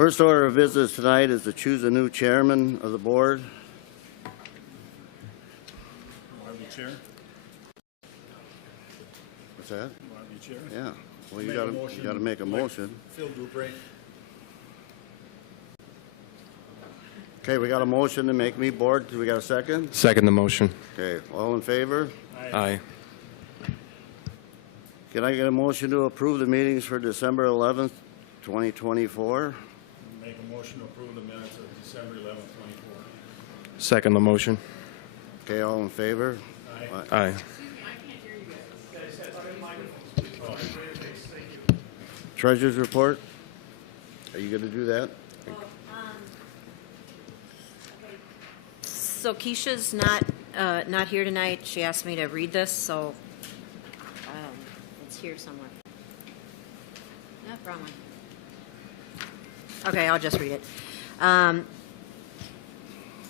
First order of business tonight is to choose a new chairman of the board. Want to be chair? What's that? Want to be chair? Yeah. Well, you got to make a motion. Phil Dupree. Okay, we got a motion to make me board. Do we got a second? Second the motion. Okay, all in favor? Aye. Can I get a motion to approve the meetings for December 11th, 2024? Make a motion to approve the minutes of December 11th, 24. Second the motion. Okay, all in favor? Aye. Aye. Treasurer's report? Are you going to do that? So Keisha's not here tonight. She asked me to read this, so it's here somewhere. No, wrong one. Okay, I'll just read it.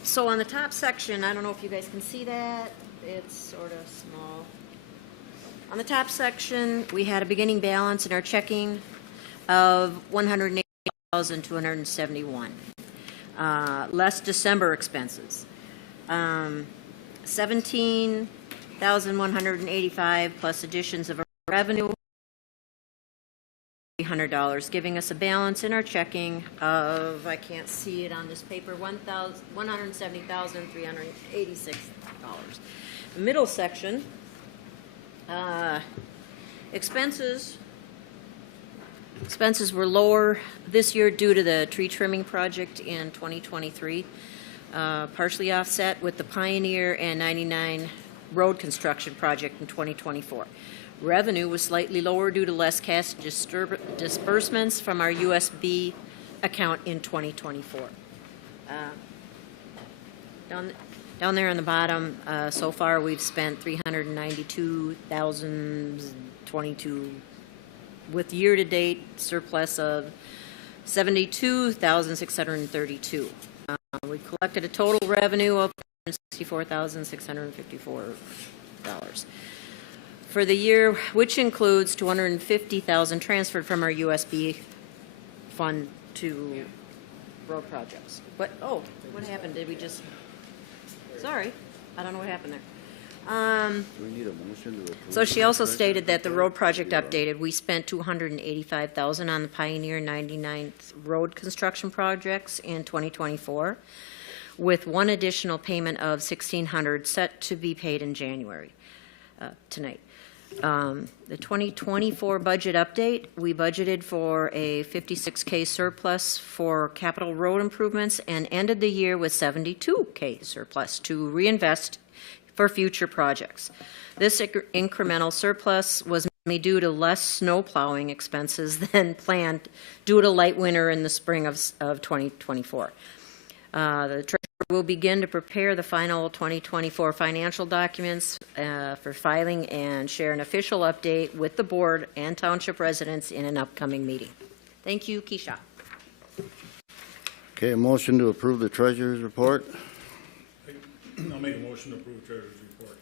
So on the top section, I don't know if you guys can see that. It's sort of small. On the top section, we had a beginning balance in our checking of $180,271. Less December expenses. $17,185 plus additions of revenue, $300, giving us a balance in our checking of, I can't see it on this paper, $170,386. The middle section, expenses were lower this year due to the tree trimming project in 2023. Partially offset with the Pioneer and 99 road construction project in 2024. Revenue was slightly lower due to less cash disbursements from our USB account in 2024. Down there on the bottom, so far we've spent $392,022 with year-to-date surplus of $72,632. We collected a total revenue of $64,654 for the year, which includes $250,000 transferred from our USB fund to road projects. What happened? Did we just? Sorry, I don't know what happened there. Do we need a motion to approve? So she also stated that the road project updated, we spent $285,000 on the Pioneer 99th road construction projects in 2024, with one additional payment of $1,600 set to be paid in January tonight. The 2024 budget update, we budgeted for a $56K surplus for capital road improvements and ended the year with $72K surplus to reinvest for future projects. This incremental surplus was mainly due to less snow plowing expenses than planned due to light winter in the spring of 2024. The treasurer will begin to prepare the final 2024 financial documents for filing and share an official update with the board and township residents in an upcoming meeting. Thank you, Keisha. Okay, a motion to approve the treasurer's report. I'll make a motion to approve treasurer's report.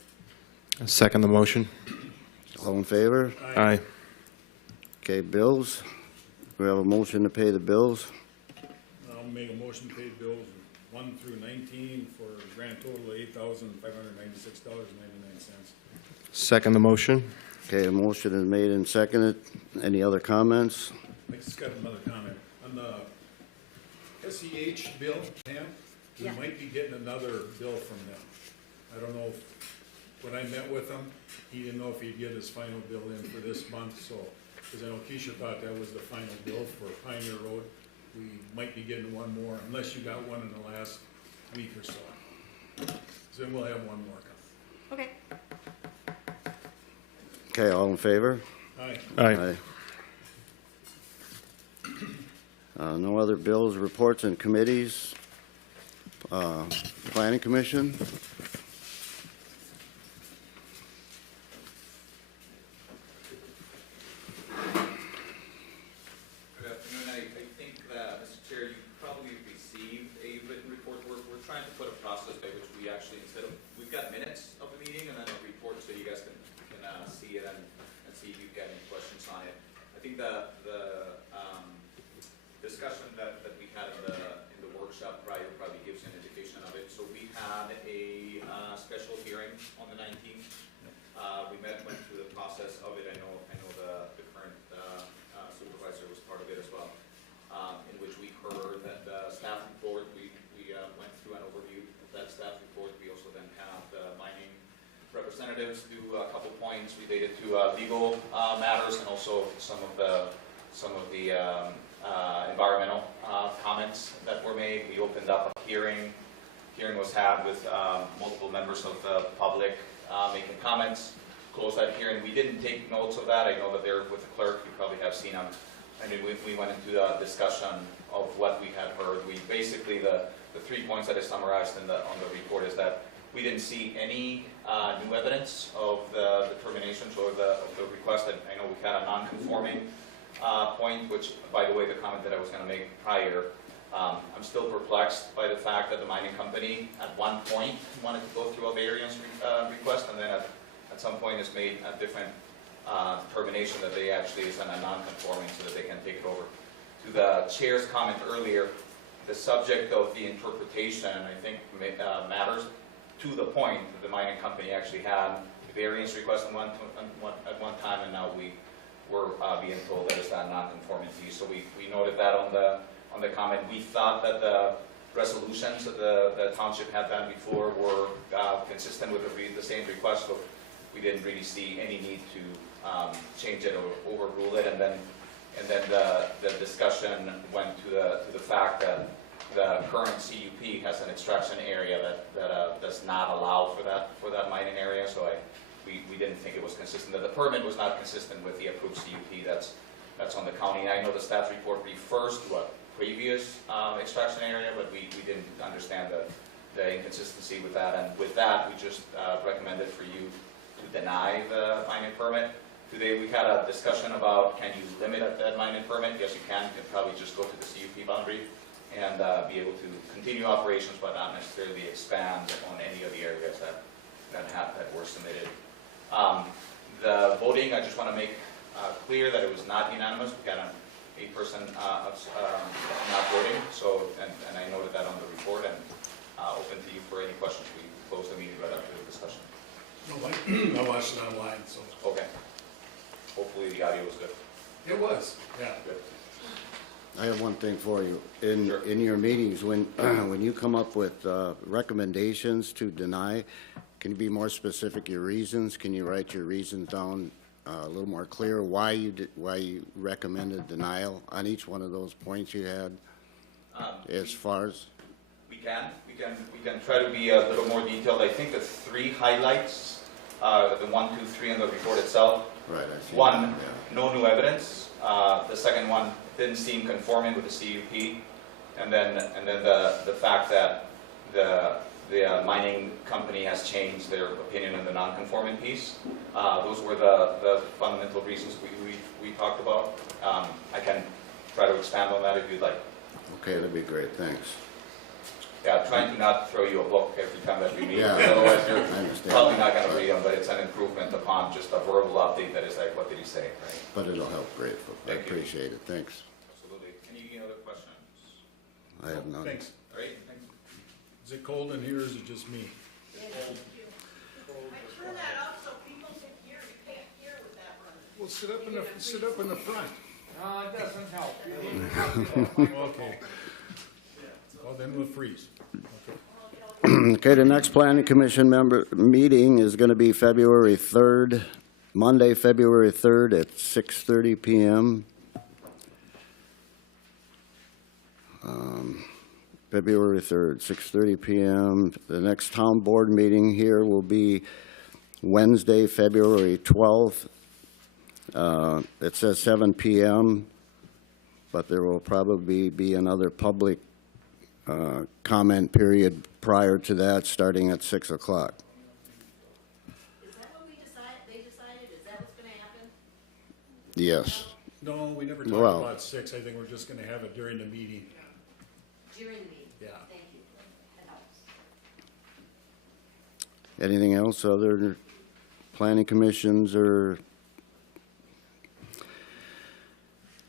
Second the motion. All in favor? Aye. Okay, bills. We have a motion to pay the bills. I'll make a motion to pay bills 1 through 19 for a grand total of $8,596.99. Second the motion. Okay, a motion is made and seconded. Any other comments? I just got another comment. On the SEH bill, Pam, we might be getting another bill from them. I don't know if, when I met with him, he didn't know if he'd get his final bill in for this month, so, because I know Keisha thought that was the final bill for Pioneer Road. We might be getting one more, unless you got one in the last week or so. So then we'll have one more coming. Okay. Okay, all in favor? Aye. Aye. No other bills, reports, and committees. Planning Commission. Good afternoon. I think, Mr. Chair, you probably received a written report. We're trying to put a process by which we actually, instead of, we've got minutes of the meeting and then a report so you guys can see it and see if you've got any questions on it. I think the discussion that we hearing on the 19th. We went through the process of it. I know the current supervisor was part of it as well, in which we heard that the staff report, we went through an overview of that staff report. We also then have the mining representatives do a couple points related to legal matters and also some of the environmental comments that were made. We opened up a hearing. Hearing was had with multiple members of the public making comments. Closed that hearing. We didn't take notes of that. I know that they're with the clerk. You probably have seen them. I mean, we went into a discussion of what we had heard. We basically, the 3 points that I summarized on the report is that we didn't see any new evidence of the determinations or the request. I know we had a non-conforming point, which, by the way, the comment that I was going to make prior, I'm still perplexed by the fact that the mining company at one point wanted to go through a variance request, and then at some point has made a different determination that they actually is on a non-conforming so that they can take it over. To the chair's comment earlier, the subject of the interpretation, I think, matters to the point that the mining company actually had a variance request at one time, and now we were being told that it's not non-conformity. So we noted that on the comment. We thought that the resolutions that the township had done before were consistent with the same request, so we didn't really see any need to change it or overrule it. And then the discussion went to the fact that the current CUP has an extraction area that does not allow for that mining area. So we didn't think it was consistent. That the permit was not consistent with the approved CUP. That's on the county. And I know the staff report refers to a previous extraction area, but we didn't understand the inconsistency with that. And with that, we just recommended for you to deny the mining permit. Today we had a discussion about, can you limit that mining permit? Yes, you can. You can probably just go to the CUP boundary and be able to continue operations, but not necessarily expand on any of the areas that were submitted. The voting, I just want to make clear that it was not unanimous. We had a person not voting, so and I noted that on the report, and open to you for any questions. We closed the meeting right after the discussion. I watched it online, so. Okay. Hopefully the audio was good. It was, yeah. Good. I have one thing for you. Sure. In your meetings, when you come up with recommendations to deny, can you be more specific, your reasons? Can you write your reasons down a little more clear, why you recommended denial on each one of those points you had, as far as? We can try to be a little more detailed. I think the 3 highlights, the 1, 2, 3 in the report itself. Right, I see. 1, Yeah. no new evidence. The second one, didn't seem conforming with the CUP. And then the fact that the mining company has changed their opinion on the non-conforming piece. Those were the fundamental reasons we talked about. I can try to expand on that if you'd like. Okay, that'd be great, thanks. Yeah, trying to not throw you a book every time that we meet. Yeah, Otherwise, you're I understand. probably not going to read them, but it's an improvement upon just a verbal update that is like, what did he say, right? But it'll help grateful. I Thank you. appreciate it, thanks. Absolutely. Any other questions? I have none. Thanks. All right, thanks. Is it cold in here, or is it just me? I turn that up so people can hear. You can't hear with that running. Well, sit up in the front. No, it doesn't help. Okay. Well, then we'll freeze. Okay. Okay, the next planning commission meeting is going to be February 3rd, Monday, February 3rd at 6:30 p.m. February 3rd, 6:30 p.m. The next town board meeting here will be Wednesday, February 12th. It says 7 p.m., but there will probably be another public comment period prior to that, starting at 6 o'clock. Is that what they decided? Is that what's gonna happen? Yes. No, we never talked Well- about 6. I think we're just going to have it during the meeting. During the meeting? Yeah. Thank you. That helps. Anything else, other planning commissions or?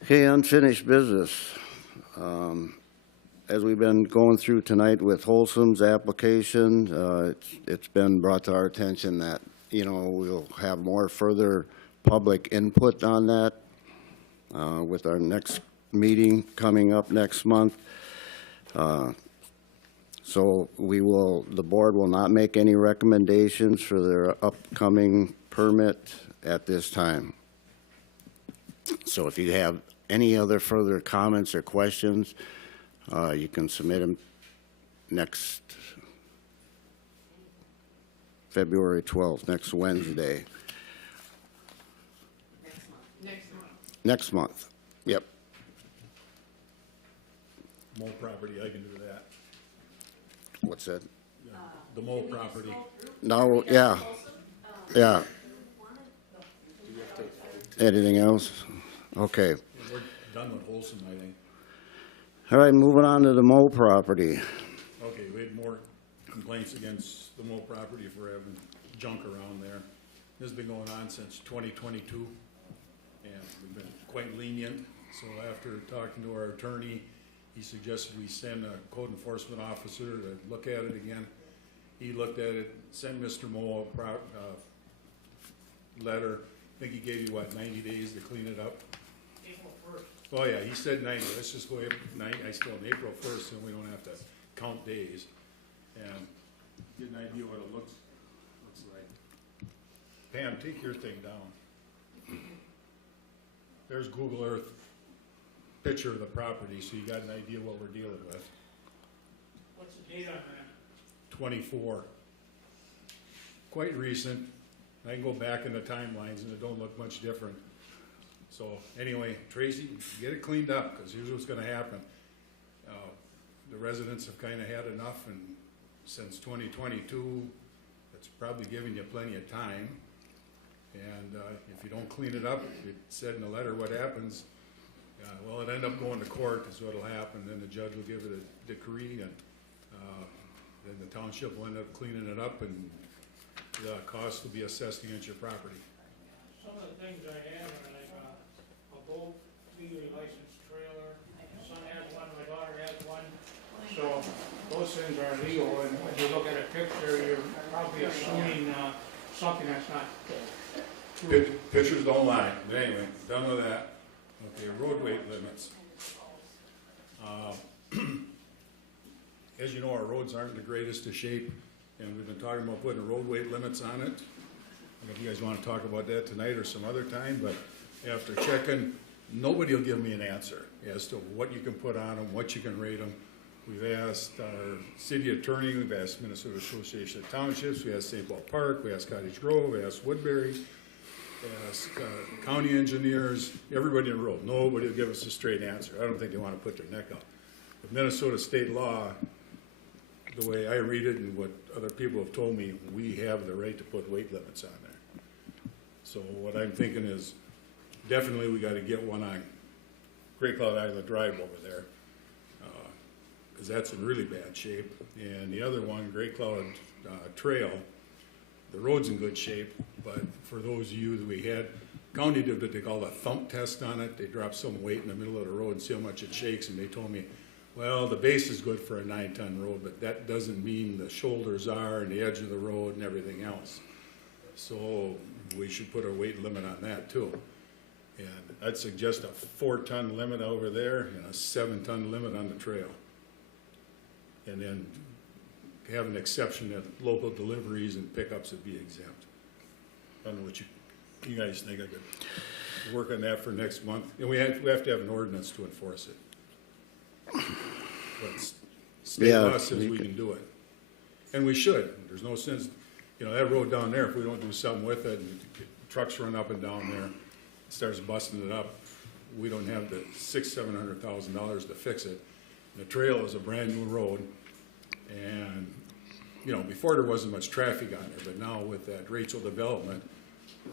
Okay, unfinished business. as we've been going through tonight with Holcim's application, it's been brought to our attention that, you know, we'll have more further public input on that with our next meeting coming up next month. So the board will not make any recommendations for their upcoming permit at this time. So if you have any other further comments or questions, you can submit them next February 12th, next Wednesday. Next month, yep. Mole property, I can do that. What's that? The mole property. No, yeah, yeah. Anything else? Okay. We're done with Holcim, I think. All right, moving on to the Moe property. Okay, we had more complaints against the mole property for having junk around there. This has been going on since 2022, and we've been quite lenient. So after talking to our attorney, he suggested we send a code enforcement officer to look at it again. He looked at it, sent Mr. Moe a letter. I think he gave you, what, 90 days to clean it up? April 1st. Oh, yeah, he said 90. Let's just go April 90, I still in April 1st, and we don't have to count days. And get an idea what it looks like. Pam, take your thing down. There's Google Earth picture of the property, so you got an idea what we're dealing with. What's the date on that? 24. Quite recent. I can go back in the timelines and it don't look much different. So anyway, Tracy, get it cleaned up, because here's what's gonna happen. The residents have kinda had enough, and since 2022, it's probably giving you plenty of time. And if you don't clean it up, it said in the letter what happens. Well, it end up going to court is what'll happen, then the judge will give it a decree, and then the township will end up cleaning it up, and the cost will be assessed against your property. Some of the things I have are like a boat, legally licensed trailer, my son has one, my daughter has one. So those things are legal, and when you look at a picture, you're probably assuming something that's not true. Pictures don't lie, but anyway, done with that. Okay, road weight limits. As you know, our roads aren't in the greatest of shape, and we've been talking about putting road weight limits on it. I don't know if you guys want to talk about that tonight or some other time, but after checking, nobody will give me an answer as to what you can put on them, what you can rate them. We've asked our city attorney, we've asked Minnesota Association of Townships, we asked St. Paul Park, we asked Cottage Grove, we asked Woodbury, we asked county engineers, everybody in the road. Nobody will give us a straight answer. I don't think they want to put their neck out. But Minnesota state law, the way I read it and what other people have told me, we have the right to put weight limits on there. So what I'm thinking is, definitely we got to get one on Great Cloud Island Drive over there, because that's in really bad shape. And the other one, Great Cloud Trail, the road's in good shape, but for those of you that we had, county did what they call a thump test on it. They dropped some weight in the middle of the road and see how much it shakes, and they told me, well, the base is good for a 9-ton road, but that doesn't mean the shoulders are and the edge of the road and everything else. So we should put a weight limit on that too. And I'd suggest a 4-ton limit over there and a 7-ton limit on the trail. And then have an exception that local deliveries and pickups would be exempt. I don't know what you guys think. I could work on that for next month. And we have to have an ordinance to enforce it. But state law says we can do it. And we should. There's no sense, you know, that road down there, if we don't do something with it, and trucks run up and down there, it starts busting it up, we don't have the $600,000-700,000 to fix it. The trail is a brand new road, and, you know, before there wasn't much traffic on there, but now with that Rachel development,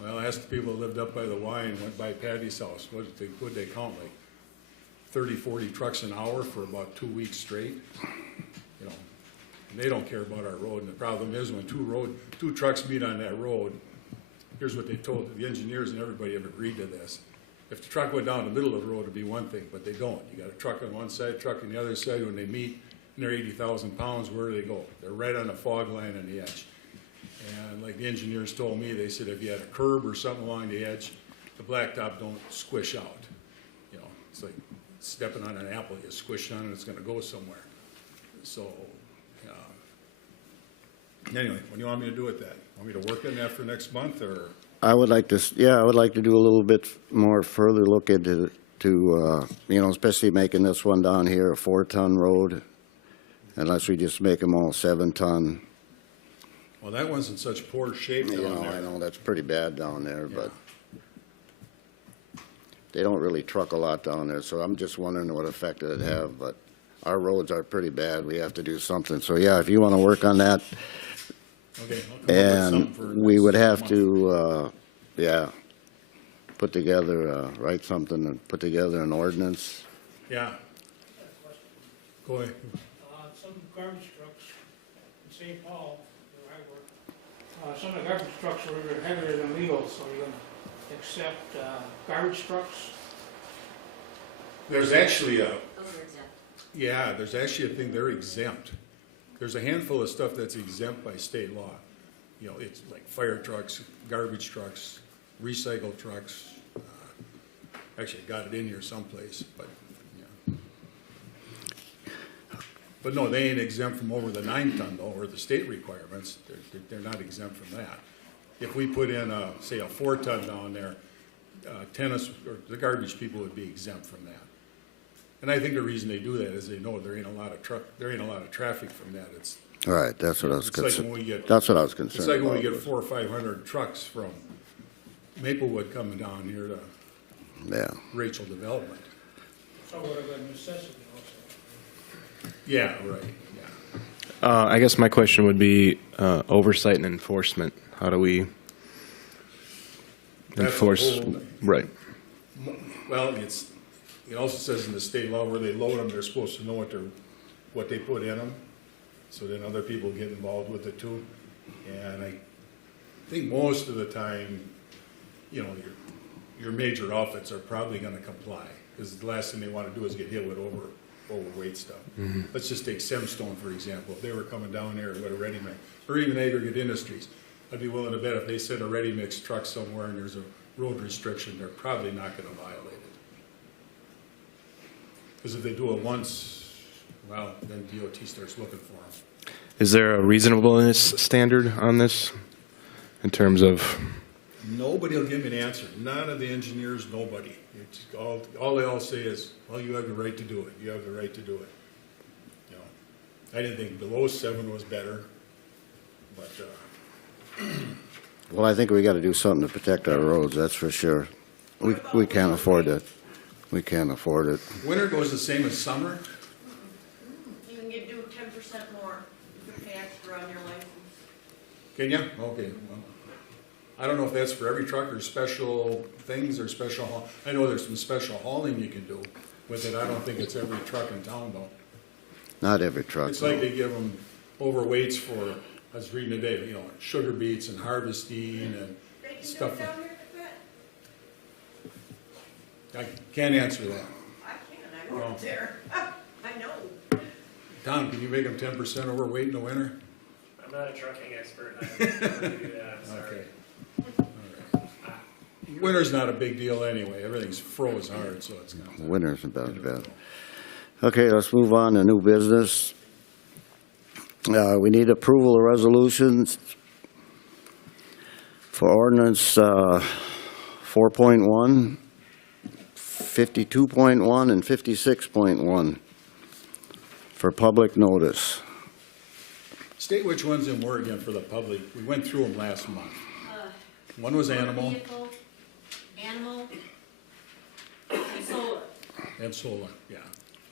well, I asked the people that lived up by the Y and went by Patty's house, what did they count, like 30-40 trucks an hour for about 2 weeks straight? You know, and they don't care about our road, and the problem is when two trucks meet on that road, here's what they told the engineers, and everybody have agreed to this. If the truck went down the middle of the road, it'd be one thing, but they don't. You got a truck on one side, truck on the other side. When they meet and they're 80,000 pounds, where do they go? They're right on the fog line on the edge. And like the engineers told me, they said if you had a curb or something along the edge, the blacktop don't squish out. You know, it's like stepping on an apple. You squish on it, it's gonna go somewhere. So, anyway, what do you want me to do with that? Want me to work on that for next month, or? I would like to, I would like to do a little bit more further look into, you know, especially making this one down here a 4-ton road, unless we just make them all 7-ton. Well, that one's in such poor shape You down know, I there. know that's pretty bad down there, but Yeah. they don't really truck a lot down there, so I'm just wondering what effect it'd have, but our roads are pretty bad. We have to do something. So, yeah, if you want to work on that, Okay, I'll come up with something and for we next would have month. to, put together, write something and put together an ordinance. Yeah. Go ahead. Some garbage trucks in St. Paul, where I work, some of the garbage trucks are heavier than legal, so you're gonna accept, garbage trucks. There's actually a, Those are exempt. yeah, there's actually a thing, they're exempt. There's a handful of stuff that's exempt by state law. You know, it's like fire trucks, garbage trucks, recycle trucks. Actually, I got it in here someplace, but, yeah. But no, they ain't exempt from over the 9-ton though, or the state requirements. They're not exempt from that. If we put in a, say, a 4-ton down there, tennis, or the garbage people would be exempt from that. And I think the reason they do that is they know there ain't a lot of traffic from that. It's All right, that's what I was It's like concerned, when we get- that's what I was It's concerned like when we about. get 400 or 500 trucks from Maplewood coming down here to Yeah, Rachel Development. Somewhat of a necessity also. Yeah, right, yeah. I guess my question would be oversight and enforcement. How do we That's the enforce? whole- Right. Well, it also says in the state law where they load them, they're supposed to know what they put in them. So then other people get involved with it too. And I think most of the time, you know, your major outfits are probably gonna comply. Because the last thing they wanna do is get hit with overweight stuff. Let's just take Semstone, for example. If they were coming down here with a ready mix, or even Aggregate Industries, I'd be willing to bet if they send a ready mix truck somewhere and there's a road restriction, they're probably not gonna violate it. Because if they do it once, well, then DOT starts looking for them. Is there a reasonableness standard on this in terms of? Nobody will give me an answer. None of the engineers, nobody. It's all they all say is, well, you have the right to do it. You have the right to do it. You know, I didn't think below 7 was better, but, well, I think we gotta do something to protect our roads, that's for sure. We can't afford it. We can't afford it. winter goes the same as summer. You can do 10% more if you pay extra on your license. Can you? Okay, well, I don't know if that's for every truck or special things or special haul. I know there's some special hauling you can do with it. I don't think it's every truck in town though. Not every truck. It's like they give them overweights for, I was reading today, you know, sugar beets and harvesting and They can do stuff. it down here at the vet. I can't answer that. I can, I work there. I know. Tom, can you make them 10% overweight in the winter? I'm not a trucking expert. I don't know how to do that. I'm sorry. Okay. All right. Winter's not a big deal anyway. Everything's froze hard, so it's not. Winter's about bad. Okay, let's move on to new business. We need approval of resolutions for ordinance 4.1, 52.1, and 56.1 for public notice. State which ones in were again for the public. We went through them last month. One was animal Vehicle, animal, and solar. and solar, yeah.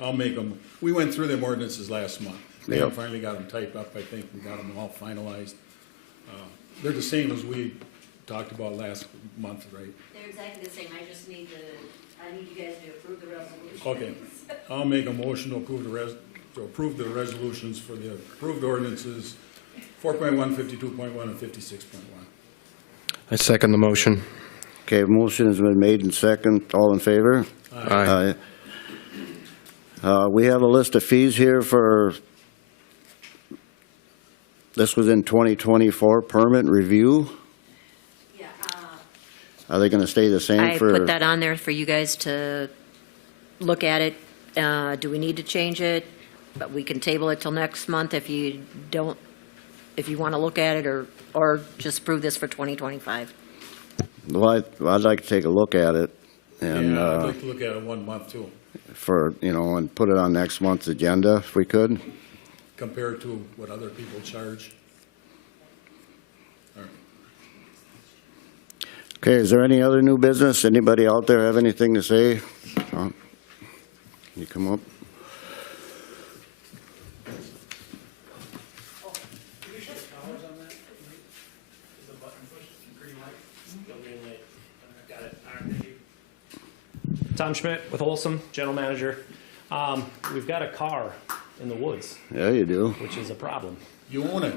I'll make them, we went through them ordinances last month. We Yep. finally got them typed up, I think. We got them all finalized. They're the same as we talked about last month, right? They're exactly the same, I just need I need you guys to approve the resolution. Okay. I'll make a motion to approve the resolutions for the approved ordinances 4.1, 52.1, and 56.1. I second the motion. Okay, motion has been made and second. All in favor? Aye. We have a list of fees here for, this was in 2024, permit review. Yeah, Are they going to stay the same I for? put that on there for you guys to look at it. Do we need to change it? But we can table it till next month if you don't, if you want to look at it, or just approve this for 2025. Well, I'd like to take a look at it and, Yeah, I'd like to look at it 1 month too, for, and put it on next month's agenda if we could. compared to what other people charge. All right. Okay, is there any other new business? Anybody out there have anything to say? You come up. Tom Schmidt with Holcim, general manager. We've got a car in the woods, Yeah, you do. which is a problem. You own it.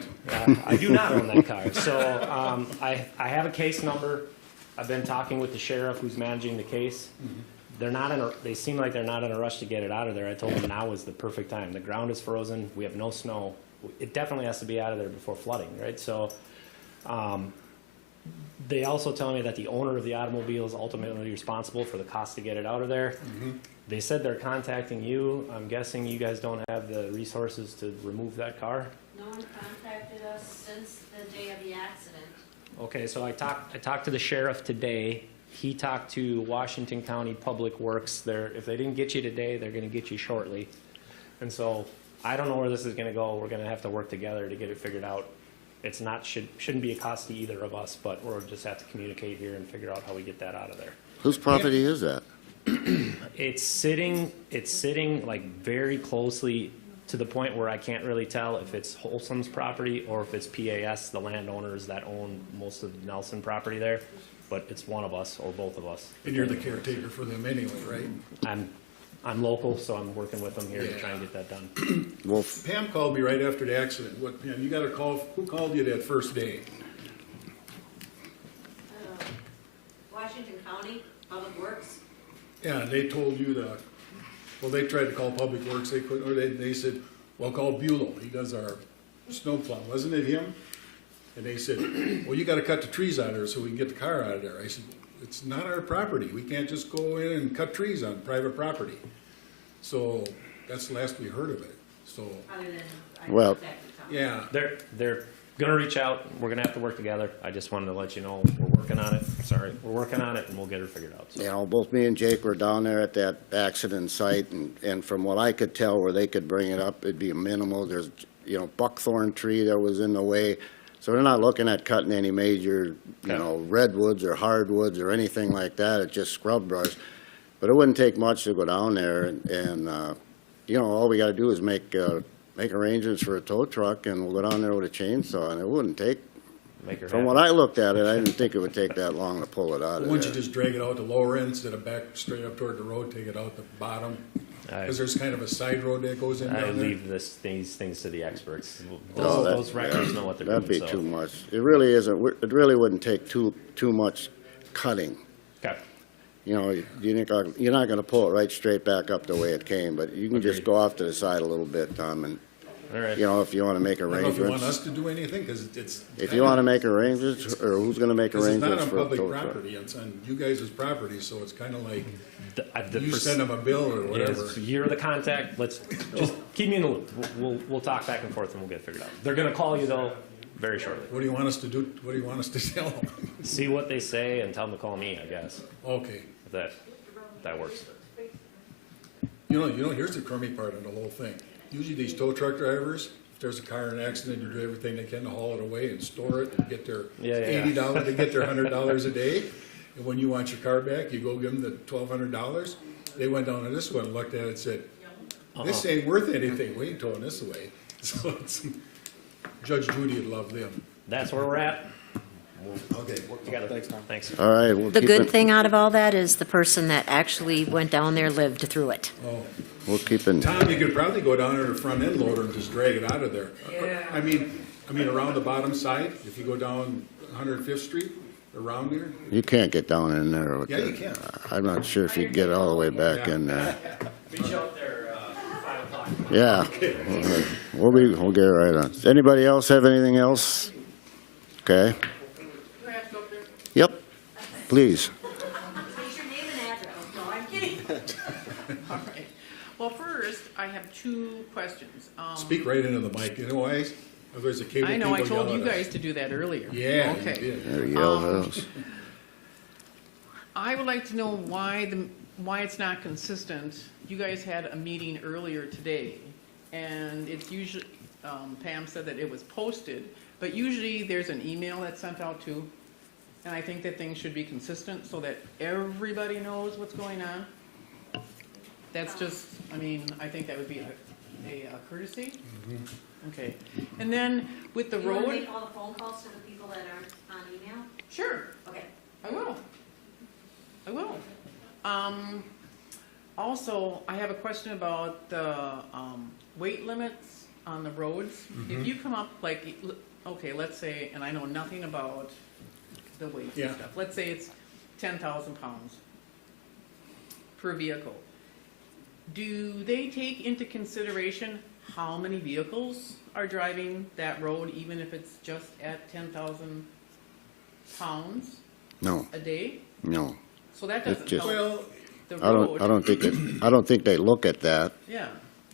I do not own that car. So I have a case number. I've been talking with the sheriff who's managing the case. They're not in a, they seem like they're not in a rush to get it out of there. I told them now is the perfect time. The ground is frozen. We have no snow. It definitely has to be out of there before flooding, right? So they also tell me that the owner of the automobile is ultimately responsible for the cost to get it out of there. They said they're contacting you. I'm guessing you guys don't have the resources to remove that car. no one contacted us since the day of the accident. Okay, so I talked to the sheriff today. He talked to Washington County Public Works. If they didn't get you today, they're gonna get you shortly. And so I don't know where this is gonna go. We're gonna have to work together to get it figured out. It's not, shouldn't be a cost to either of us, but we'll just have to communicate here and figure out how we get that out of there. Whose property is that? It's sitting like very closely to the point where I can't really tell if it's Holcim's property or if it's PAS, the landowners that own most of the Nelson property there. But it's one of us or both of us. And you're the caretaker for them anyway, right? I'm local, so I'm working with them here to try and get that done. Well, Pam called me right after the accident. What, Pam, you got a call, who called you that first day? Washington County Public Works. Yeah, they told you to, well, they tried to call Public Works, they couldn't, or they said, well, call Buell, he does our snow plow, wasn't it him? And they said, well, you gotta cut the trees out of there so we can get the car out of there. I said, it's not our property, we can't just go in and cut trees on private property. So, that's the last we heard of it, so, Other than I Well- contacted Tom. yeah. They're gonna reach out. We're gonna have to work together. I just wanted to let you know we're working on it. Sorry, we're working on it and we'll get it figured out. So. both me and Jake were down there at that accident site, and from what I could tell, where they could bring it up, it'd be minimal. There's, buckthorn tree that was in the way. So they're not looking at cutting any major, redwoods or hardwoods or anything like that. It's just scrub brush. But it wouldn't take much to go down there, and all we gotta do is make arrangements for a tow truck, and we'll go down there with a chainsaw, and it wouldn't take, Make her from happy. what I looked at it, I didn't think it would take that long to pull it out of Why don't you there. just drag it out the lower end instead of back straight up toward the road, take it out the bottom? Because there's kind of a side road that goes in I down there. leave these things to the experts. Oh, that- Those records know what they're That'd be doing. too much. It really isn't, it really wouldn't take too much cutting. Okay. You're not gonna pull it right straight back up the way it came, but you can just Agreed. go off to the side a little bit, Tom, and, All right. if you wanna make I don't know if you want us arrangements. to do anything, because it's. If you wanna make arrangements, or who's gonna make Because it's not arrangements on for a public tow truck? property, it's on you guys' property, so it's kind of like, The you pers- send them a bill or whatever. Yes, you're the contact. Let's just keep me in the loop. We'll talk back and forth and we'll get it figured out. They're gonna call you though very shortly. What do you want us to do, what do you want us to tell them? See what they say and tell them to call me. I guess Okay, if that works. here's the crummy part of the whole thing. Usually these tow truck drivers, if there's a car in an accident, you do everything they can to haul it away and store it and get their Yeah. $80, they get their $100 a day. And when you want your car back, you go give them the $1,200. They went down to this one, looked at it and said, this ain't worth anything, we ain't towing this away. So Judge Judy would love them. That's where we're at. Okay. Work together. Thanks, Tom. Thanks. All right, we'll The keep good it, thing out of all that is the person that actually went down there lived through it. Oh, we'll keep in, Tom, you could probably go down there to the front end loader and just drag it out of there. I mean, around the bottom side, if you go down 105th Street, around there. You can't get down in there with Yeah, you the- can. I'm not sure if you'd get all the way back in there. Reach out there, 5 o'clock. Yeah. We'll get right on. Does anybody else have anything else? Okay. Do I have to go up there? Yep, please. State your name and address. No, I'm kidding. All right. Well, first, I have two questions. Speak right into the mic, you know why? Otherwise the cable I people know, I yell told you at us. gues to do that earlier. Yeah, you Okay. did. There, yell house. I would like to know why it's not consistent. You guys had a meeting earlier today, and it's usually, Pam said that it was posted, but usually there's an email that's sent out too. And I think that things should be consistent so that everybody knows what's going on. That's just, I mean, I think that would be a courtesy. Okay. And then with the You wanna road, make all the phone calls to the people that aren't on email? sure. Okay. I will. I will. Also, I have a question about the, weight limits on the roads. If you come up like, okay, let's say, and I know nothing about the weights Yeah. and stuff. Let's say it's 10,000 pounds per vehicle. Do they take into consideration how many vehicles are driving that road, even if it's just at 10,000 pounds No, a day? no. So that It's doesn't just- help Well, the I road. I don't think they look at that. Yeah,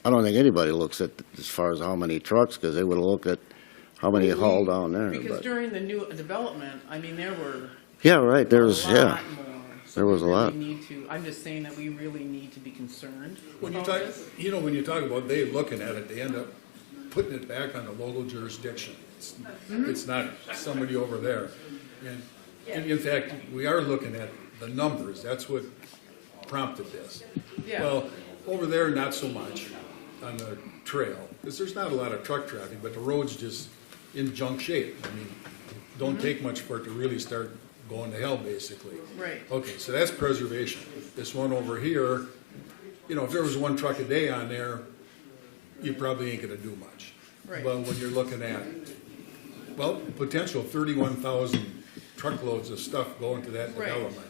I don't think anybody looks at as far as how many trucks, because they would have looked at how many haul down there, because but. during the new development, I mean, there were Yeah, right, there's, a yeah. lot more. So There was we a really lot. need to, I'm just saying that we really need to be concerned when you about talk, this. you know, when you talk about they looking at it, they end up putting it back on the local jurisdiction. It's not somebody over there. And in fact, we are looking at the numbers, that's what prompted this. Yeah. Well, over there, not so much on the trail, because there's not a lot of truck traffic, but the road's just in junk shape. I mean, don't take much for it to really start going to hell, basically. Right. Okay, so that's preservation. This one over here, you know, if there was one truck a day on there, you probably ain't gonna do much. Right. But when you're looking at, well, potential 31,000 truckloads of stuff going to that Right. development.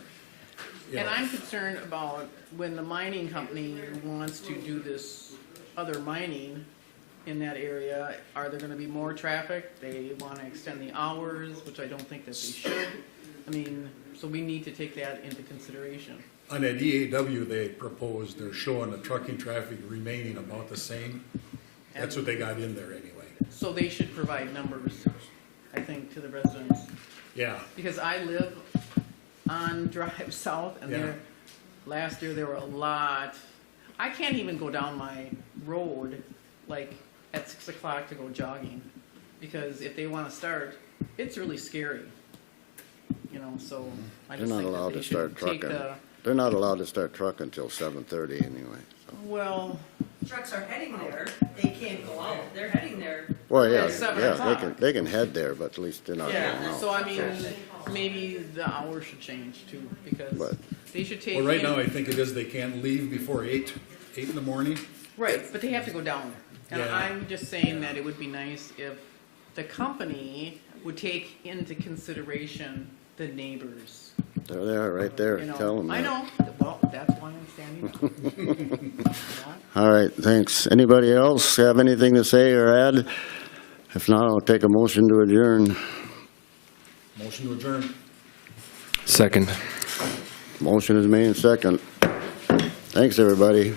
you And know. I'm concerned about when the mining company wants to do this other mining in that area, are there gonna be more traffic? They wanna extend the hours, which I don't think that they should. I mean, so we need to take that into consideration. On that EAW, they proposed, they're showing the trucking traffic remaining about the same. That's what they got in there anyway. So they should provide numbers, I think, to the residents. Yeah, Because I live on Drive South, and Yeah. there, last year, there were a lot. I can't even go down my road, like, at 6 o'clock to go jogging, because if they wanna start, it's really scary. You know, so I They're just not think that allowed they to start should take trucking. the, They're not allowed to start trucking until 7:30 anyway. So. well, Trucks are heading there, they can't go out, they're heading there. Well, yeah, At 7 yeah, o'clock. they can head there, but at least they're not going yeah, out. so I mean, maybe the hours should change too, because But- they should take. well, right in- now, I think it is, they can't leave before 8 in the morning. Right, but they have to go down. And Yeah. I'm just saying that it would be nice if the company would take into consideration the neighbors. There they are, right there, You know, tell them I that. know, well, that's why I'm standing up. You know? All right, thanks. Anybody else have anything to say or add? If not, I'll take a motion to adjourn. Motion to adjourn. Second. Motion is made and second. Thanks, everybody.